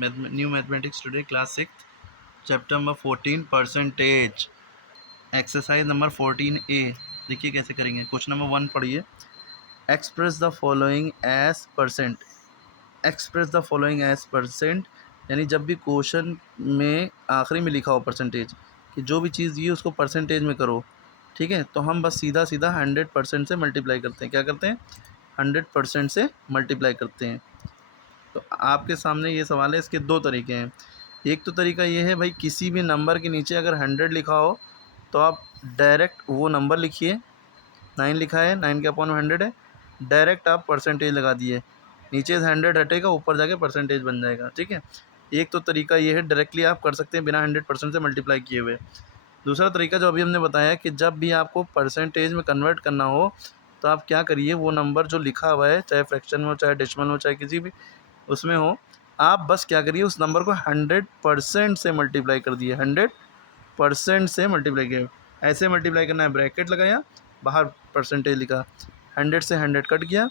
New mathematics today class 6 chapter number 14 percentage exercise number 14A। देखिए कैसे करेंगे। Question number 1 पढ़िए। Express the following as percent. Express the following as percent यानी जब भी question में आखिरी में लिखा हो परसेंटेज कि जो भी चीज़ दी है उसको परसेंटेज में करो, ठीक है। तो हम बस सीधा सीधा 100% से मल्टीप्लाई करते हैं। क्या करते हैं? 100% से मल्टीप्लाई करते हैं। तो आपके सामने ये सवाल है, इसके दो तरीके हैं। एक तो तरीका ये है भाई, किसी भी नंबर के नीचे अगर 100 लिखा हो तो आप डायरेक्ट वो नंबर लिखिए। 9 लिखा है, 9 के अपॉन 100 है, डायरेक्ट आप परसेंटेज लगा दिए, नीचे से 100 हटेगा, ऊपर जाके परसेंटेज बन जाएगा, ठीक है। एक तो तरीका ये है, डायरेक्टली आप कर सकते हैं बिना 100% से मल्टीप्लाई किए हुए। दूसरा तरीका जो अभी हमने बताया कि जब भी आपको परसेंटेज में कन्वर्ट करना हो तो आप क्या करिए, वो नंबर जो लिखा हुआ है, चाहे फ्रैक्शन में हो, चाहे डेसिमल में हो, चाहे किसी भी उसमें हो, आप बस क्या करिए, उस नंबर को 100% से मल्टीप्लाई कर दिए। 100% से मल्टीप्लाई किया, ऐसे मल्टीप्लाई करना है, ब्रैकेट लगाया, बाहर परसेंटेज लिखा, 100 से 100 कट गया,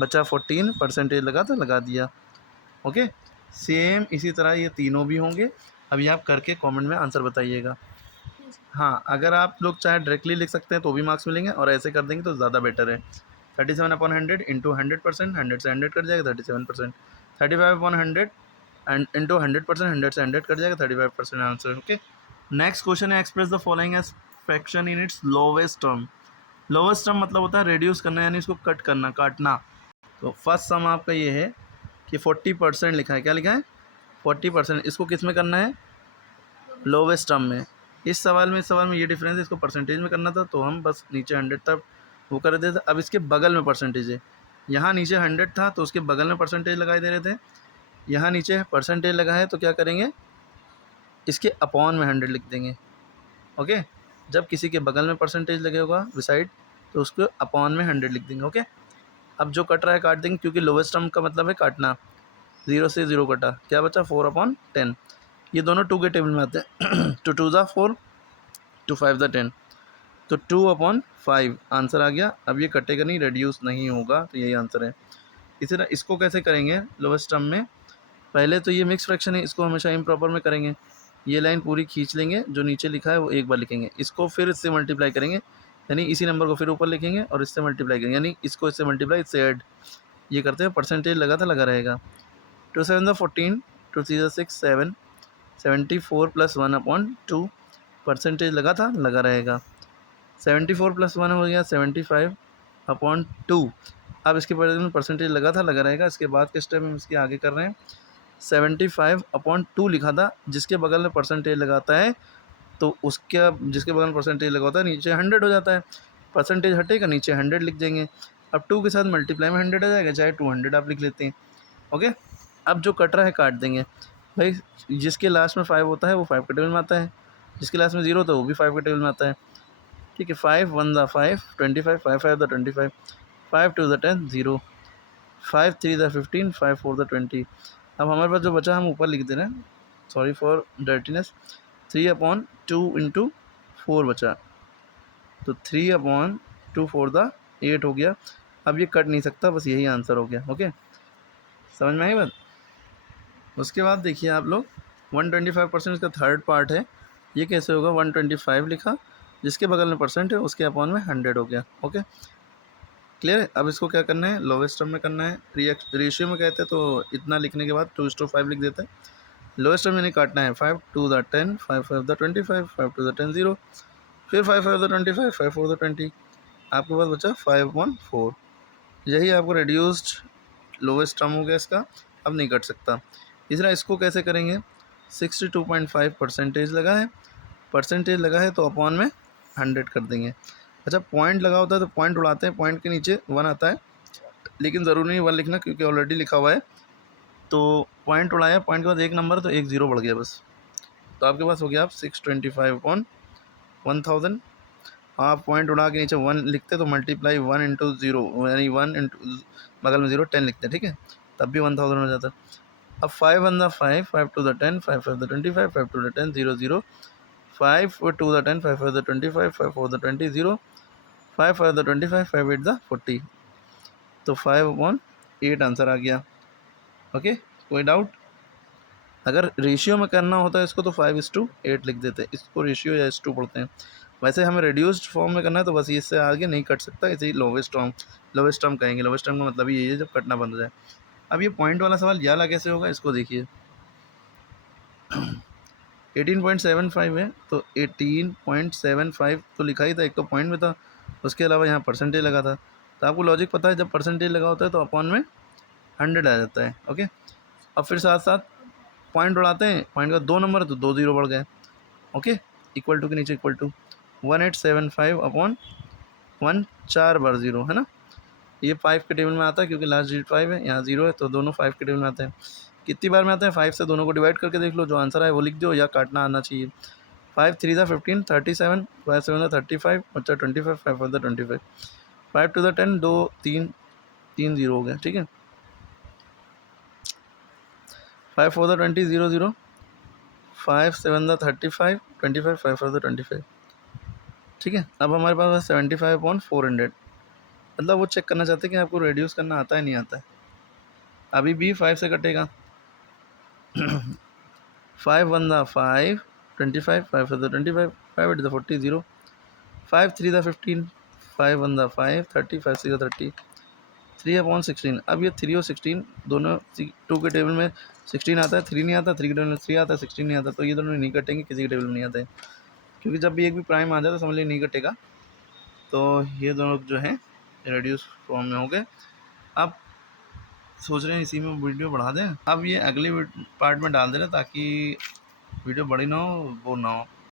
बचा 14, परसेंटेज लगा था, लगा दिया। ओके, सेम इसी तरह ये तीनों भी होंगे। अभी आप करके कमेंट में आंसर बताइएगा। हाँ, अगर आप लोग चाहे डायरेक्टली लिख सकते हैं तो भी मार्क्स मिलेंगे, और ऐसे कर देंगे तो ज़्यादा बेटर है। 37/100 इंटू 100%, 100 से 100 कट जाएगा 37%। 35/100 एंड इंटू 100%, 100 से 100 कट जाएगा 35% आंसर। ओके, नेक्स्ट क्वेश्चन है, express the following as fraction in its lowest term. Lowest term मतलब होता है रिड्यूस करना, यानी इसको कट करना, काटना। तो फर्स्ट सम आपका ये है कि 40% लिखा है। क्या लिखा है? 40%। इसको किस में करना है? लोवेस्ट टर्म में। इस सवाल में ये डिफरेंस है, इसको परसेंटेज में करना था तो हम बस नीचे 100 तक वो कर देते थे। अब इसके बगल में परसेंटेज है, यहाँ नीचे 100 था तो उसके बगल में परसेंटेज लगाए दे रहे थे, यहाँ नीचे परसेंटेज लगा है तो क्या करेंगे, इसके अपॉन में 100 लिख देंगे। ओके, जब किसी के बगल में परसेंटेज लगे होगा बिसाइड तो उसको अपॉन में 100 लिख देंगे। ओके, अब जो कट रहा है काट देंगे, क्योंकि लोवेस्ट टर्म का मतलब है काटना। 0 से 0 कटा, क्या बचा? 4/10। ये दोनों 2 के टेबल में आते हैं। टू 2 ज़ा 4, टू 5 ज़ा 10, तो 2/5 आंसर आ गया। अब ये कटेगा नहीं, रेड्यूस नहीं होगा, तो यही आंसर है। इसी तरह इसको कैसे करेंगे लोवेस्ट टर्म में? पहले तो ये मिक्स फ्रैक्शन है, इसको हमेशा इम्प्रॉपर में करेंगे। ये लाइन पूरी खींच लेंगे, जो नीचे लिखा है वो एक बार लिखेंगे, इसको फिर इससे मल्टीप्लाई करेंगे, यानी इसी नंबर को फिर ऊपर लिखेंगे और इससे मल्टीप्लाई करेंगे, यानी इसको इससे मल्टीप्लाई, इससे ऐड। ये करते हैं, परसेंटेज लगा था, लगा रहेगा। 2 7 ज़ा 14, 2 3 ज़ा 6 7, 74 + 1/2, परसेंटेज लगा था, लगा रहेगा। 74 + 1 हो गया 75/2। अब इसके परसेंटेज लगा था, लगा रहेगा। इसके बाद के स्टेप में इसके आगे कर रहे हैं। 75/2 लिखा था, जिसके बगल में परसेंटेज लगाता है तो उसका, जिसके बगल में परसेंटेज लगा होता है, नीचे 100 हो जाता है, परसेंटेज हटेगा, नीचे 100 लिख देंगे। अब 2 के साथ मल्टीप्लाई में 100 आ जाएगा, चाहे 200 आप लिख लेते हैं। ओके, अब जो कट रहा है काट देंगे भाई। जिसके लास्ट में 5 होता है वो 5 के टेबल में आता है, जिसके लास्ट में 0 होता है वो भी 5 के टेबल में आता है, ठीक है। 5 1 ज़ा 5, 25, 5 5 ज़ा 25, 5 2 ज़ा 10, 0, 5 3 ज़ा 15, 5 4 ज़ा 20। अब हमारे पास जो बचा हम ऊपर लिख दे रहे हैं, सॉरी फॉर डर्टीनेस। 3/2 इंटू 4 बचा, तो 3/2 4 ज़ा 8 हो गया। अब ये कट नहीं सकता, बस यही आंसर हो गया। ओके, समझ में आई बात? उसके बाद देखिए आप लोग, 125% इसका थर्ड पार्ट है। ये कैसे होगा? 125 लिखा, जिसके बगल में परसेंट है उसके अपॉन में 100 हो गया। ओके, क्लियर है? अब इसको क्या करना है, लोवेस्ट टर्म में करना है। रेशियो में कहते हैं तो इतना लिखने के बाद 2:5 लिख देते हैं। लोवेस्ट टर्म में नहीं काटना है। 5 2 ज़ा 10, 5 5 ज़ा 25, 5 2 ज़ा 10, 0, फिर 5 5 ज़ा 25, 5 4 ज़ा 20, आपके पास बचा 5/4। यही आपको रिड्यूस्ड लोवेस्ट टर्म हो गया इसका, अब नहीं कट सकता। तीसरा, इसको कैसे करेंगे? 62.5 परसेंटेज लगा है, परसेंटेज लगा है तो अपॉन में 100 कर देंगे। अच्छा, पॉइंट लगा होता है तो पॉइंट उड़ाते हैं, पॉइंट के नीचे 1 आता है, लेकिन ज़रूरी नहीं 1 लिखना, क्योंकि ऑलरेडी लिखा हुआ है। तो पॉइंट उड़ाया, पॉइंट के बाद एक नंबर, तो एक 0 बढ़ गया बस। तो आपके पास हो गया, आप 625/1000। आप पॉइंट उड़ा के नीचे 1 लिखते तो मल्टीप्लाई 1 इंटू 0, यानी 1 इंटू बगल में 0 10 लिखते, ठीक है, तब भी 1000 हो जाता। अब 5 1 ज़ा 5, 5 2 ज़ा 10, 5 5 ज़ा 25, 5 2 ज़ा 10, 0 0, 5 2 ज़ा 10, 5 5 ज़ा 25, 5 4 ज़ा 20, 0, 5 5 ज़ा 25, 5 8 ज़ा 40, तो 5/8 आंसर आ गया। ओके, कोई डाउट? अगर रेशियो में करना होता है इसको तो 5:8 लिख देते हैं, इसको रेशियो या इस टू पढ़ते हैं। वैसे हमें रिड्यूस्ड फॉर्म में करना है तो बस इससे आगे नहीं कट सकता, इसे ही लोवेस्ट टर्म कहेंगे। लोवेस्ट टर्म का मतलब ही यही है जब कटना बंद हो जाए। अब ये पॉइंट वाला सवाल याला कैसे होगा, इसको देखिए 18.75 है तो 18.75 तो लिखा ही था, एक तो पॉइंट में था, उसके अलावा यहाँ परसेंटेज लगा था। तो आपको लॉजिक पता है, जब परसेंटेज लगा होता है तो अपॉन में 100 आ जाता है। ओके, अब फिर साथ साथ पॉइंट उड़ाते हैं, पॉइंट का 2 नंबर तो 2 जीरो बढ़ गए। ओके, इक्वल टू के नीचे इक्वल टू 1875 अपॉन 1 4 बार 0 है ना। ये 5 के टेबल में आता है क्योंकि लास्ट डिजिट 5 है, यहाँ 0 है तो दोनों 5 के टेबल में आते हैं। कितनी बार में आते हैं, 5 से दोनों को डिवाइड करके देख लो, जो आंसर है वो लिख दो या काटना आना चाहिए। 5 3 15 37, 5 7 35, बच्चा 25, 5 4 25, 5 2 10, 2 3 3 0 हो गया। ठीक है, 5 4 20 0 0, 5 7 35, 25, 5 4 25। ठीक है, अब हमारे पास 75/400, मतलब वो चेक करना चाहते हैं कि आपको रिड्यूस करना आता है नहीं आता है। अभी भी 5 से कटेगा 5 1 5, 25, 5 4 25, 5 8 40 0, 5 3 15, 5 1 5 30, 5 6 30, 3/16। अब ये 3 और 16 दोनों 2 के टेबल में 16 आता है, 3 नहीं आता, 3 के टेबल में 3 आता है, 16 नहीं आता, तो ये दोनों नहीं कटेंगे, किसी के टेबल में नहीं आता है, क्योंकि जब भी एक भी प्राइम आ जाए तो समझ लीजिए नहीं कटेगा। तो ये दोनों जो हैं रिड्यूस फॉर्म में हो गए। अब सोच रहे हैं इसी में वीडियो बढ़ा दें, अब ये अगले पार्ट में डाल दे रहे ताकि वीडियो बड़ी ना हो, वो ना हो।